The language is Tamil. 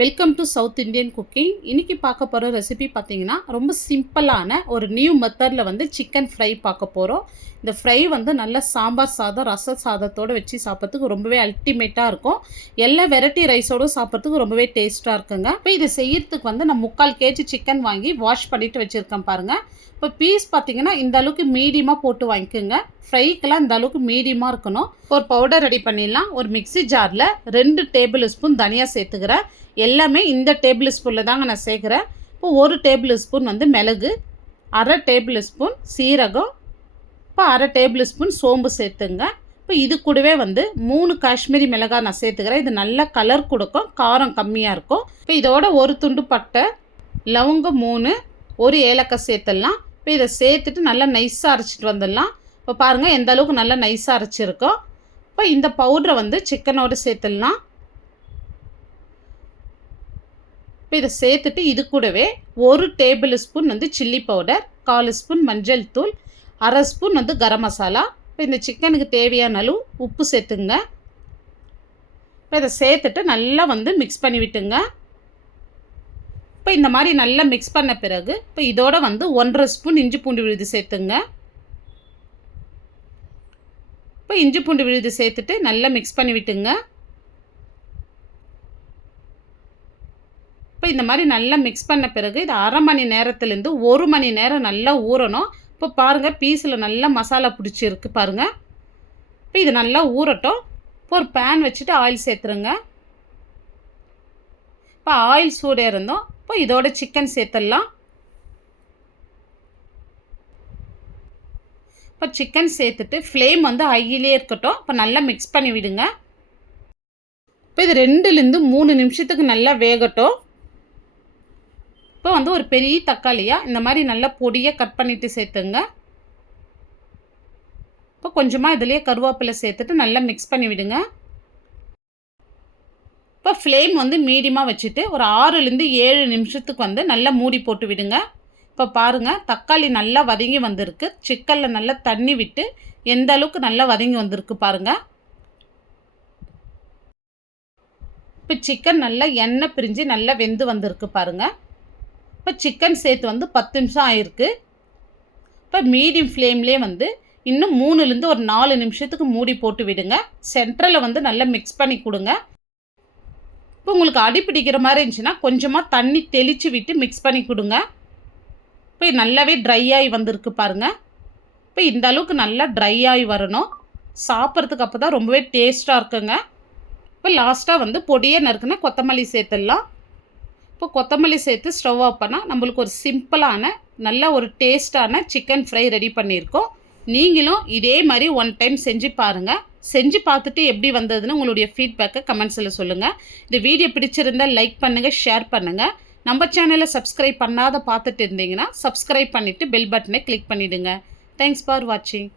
Welcome to South Indian cooking இன்றைக்கி பார்க்க போகிற ரெசிபி பார்த்தீங்கன்னா ரொம்ப சிம்பிளான ஒரு நியூ மெத்தடில் வந்து சிக்கன் ஃப்ரை பார்க்க போகிறோம் இந்த ஃப்ரை வந்து நல்ல சாம்பார் சாதம் ரச சாதத்தோடு வச்சு சாப்பிட்றதுக்கு ரொம்பவே அல்டிமேட்டாக இருக்கும். எல்லா வெரைட்டி ரைஸோடும் சாப்பிட்றதுக்கு ரொம்பவே டேஸ்ட்டாக இருக்குங்க. இப்போ இதை செய்யறதுக்கு வந்து நான் முக்கால் கேஜி சிக்கன் வாங்கி வாஷ் பண்ணிவிட்டு வச்சுருக்கேன் பாருங்கள் இப்போ பீஸ் பார்த்தீங்கன்னா இந்த அளவுக்கு மீடியமாக போட்டு வாங்கிக்கோங்க. ஃப்ரைக்கெல்லாம் இந்த அளவுக்கு மீடியமாக இருக்கணும். ஒரு பவுடர் ரெடி பண்ணிடலாம். ஒரு மிக்ஸி ஜாரில் ரெண்டு டேபிள் ஸ்பூன் தனியாக சேர்த்துக்கிறேன். எல்லாமே இந்த டேபிள் ஸ்பூனில் தாங்க நான் சேர்க்குறேன். இப்போ ஒரு டேபிள் ஸ்பூன் வந்து மிளகு அரை டேபிள் ஸ்பூன் சீரகம் இப்போ அரை டேபிள் ஸ்பூன் சோம்பு சேர்த்துங்க. இப்போ இது கூடவே வந்து மூணு காஷ்மீரி மிளகாய் நான் சேர்த்துக்கிறேன். இது நல்ல கலர் கொடுக்கும் காரம் கம்மியாக இருக்கும். இப்போ இதோட ஒரு துண்டு பட்டை லவங்கம் மூணு ஒரு ஏலக்காய் சேர்த்துடலாம். இப்போ இதை சேர்த்துட்டு நல்லா நைஸாக அரைச்சிட்டு வந்துடலாம். இப்போ பாருங்கள் எந்த அளவுக்கு நல்லா நைஸாக அரைச்சிருக்கோம். இப்போ இந்த பவுடரை வந்து சிக்கனோடு சேர்த்துடலாம். இப்போ இதை சேர்த்துட்டு இது கூடவே ஒரு டேபிள் ஸ்பூன் வந்து சில்லி பவுடர் கால் ஸ்பூன் மஞ்சள் தூள் அரை ஸ்பூன் வந்து கரம் மசாலா. இப்போ இந்த சிக்கனுக்கு தேவையான அளவு உப்பு சேர்த்துங்க. இப்போ இதை சேர்த்துட்டு நல்லா வந்து மிக்ஸ் பண்ணி விட்டுங்க. இப்போ இந்த மாதிரி நல்லா மிக்ஸ் பண்ண பிறகு இப்போ இதோட வந்து ஒன்றரை ஸ்பூன் இஞ்சி பூண்டு விழுது சேர்த்துங்க. இப்போ இஞ்சி பூண்டு விழுது சேர்த்துட்டு நல்லா மிக்ஸ் பண்ணி விட்டுங்க. இப்போ இந்த மாதிரி நல்லா மிக்ஸ் பண்ண பிறகு இது அரை மணி நேரத்துலேருந்து ஒரு மணி நேரம் நல்லா ஊறணும். இப்போ பாருங்கள் பீஸில் நல்லா மசாலா பிடிச்சிருக்கு பாருங்கள் இப்போ இது நல்லா ஊறட்டும். இப்போ ஒரு பேன் வச்சுட்டு ஆயில் சேர்த்துருங்க. இப்போ ஆயில் சூடே இருந்தோம். இப்போ இதோட சிக்கன் சேர்த்துடலாம். இப்போ சிக்கன் சேர்த்துட்டு ஃப்ளேம் வந்து ஹையிலே இருக்கட்டும். இப்போ நல்லா மிக்ஸ் பண்ணி விடுங்க. இப்போ இது ரெண்டுலேருந்து மூணு நிமிஷத்துக்கு நல்லா வேகட்டும். இப்போ வந்து ஒரு பெரிய தக்காளியாக இந்த மாதிரி நல்லா பொடியாக கட் பண்ணிவிட்டு சேர்த்துங்க. இப்போ கொஞ்சமாக இதுலேயே கருவேப்பிலை சேர்த்துட்டு நல்லா மிக்ஸ் பண்ணி விடுங்க. இப்போ ஃப்ளேம் வந்து மீடியமாக வச்சுட்டு ஒரு ஆறுலேருந்து ஏழு நிமிஷத்துக்கு வந்து நல்லா மூடி போட்டு விடுங்க. இப்போ பாருங்கள் தக்காளி நல்லா வதங்கி வந்திருக்கு. சிக்கனில் நல்லா தண்ணி விட்டு எந்த அளவுக்கு நல்லா வதங்கி வந்திருக்கு பாருங்கள் இப்போ சிக்கன் நல்லா எண்ணெய் பிரிஞ்சு நல்லா வெந்து வந்திருக்கு பாருங்கள் சிக்கன் சேர்த்து வந்து பத்து நிமிஷம் ஆயிருக்கு. இப்போ மீடியம் ஃப்ளேம்லேயே வந்து இன்னும் மூணுலேருந்து ஒரு நாலு நிமிஷத்துக்கு மூடி போட்டு விடுங்க. சென்ட்ரலில் வந்து நல்லா மிக்ஸ் பண்ணி கொடுங்க. இப்போ உங்களுக்கு அடி பிடிக்கிற மாதிரி இருந்துச்சுன்னா கொஞ்சமாக தண்ணி தெளித்து விட்டு மிக்ஸ் பண்ணி கொடுங்க. இப்போ நல்லாவே ட்ரை ஆகி வந்திருக்கு பாருங்கள் இப்போ இந்த அளவுக்கு நல்லா ட்ரை ஆகி வரணும். சாப்பிட்றதுக்கு அப்போ தான் ரொம்பவே டேஸ்ட்டாக இருக்குங்க. இப்போ லாஸ்ட்டாக வந்து பொடியே நறுக்குன்னா கொத்தமல்லி சேர்த்துடலாம். இப்போ கொத்தமல்லி சேர்த்து ஸ்டவ் ஆஃப் பண்ணால் நம்மளுக்கு ஒரு சிம்பிளான நல்ல ஒரு டேஸ்ட்டான சிக்கன் ஃப்ரை ரெடி பண்ணியிருக்கோம். நீங்களும் இதே மாதிரி ஒன் டைம் செஞ்சு பாருங்கள் செஞ்சு பார்த்துட்டு எப்படி வந்ததுன்னு உங்களுடைய ஃபீட்பேக்கை கமெண்ட்ஸில் சொல்லுங்கள் இந்த வீடியோ பிடிச்சிருந்தால் லைக் பண்ணுங்கள் ஷேர் பண்ணுங்கள் நம்ம சேனலை சப்ஸ்கிரைப் பண்ணாத பார்த்துட்டு இருந்தீங்கன்னா சப்ஸ்கிரைப் பண்ணிவிட்டு பெல் பட்டனை கிளிக் பண்ணிவிடுங்க தேங்க்ஸ் ஃபார் வாட்சிங்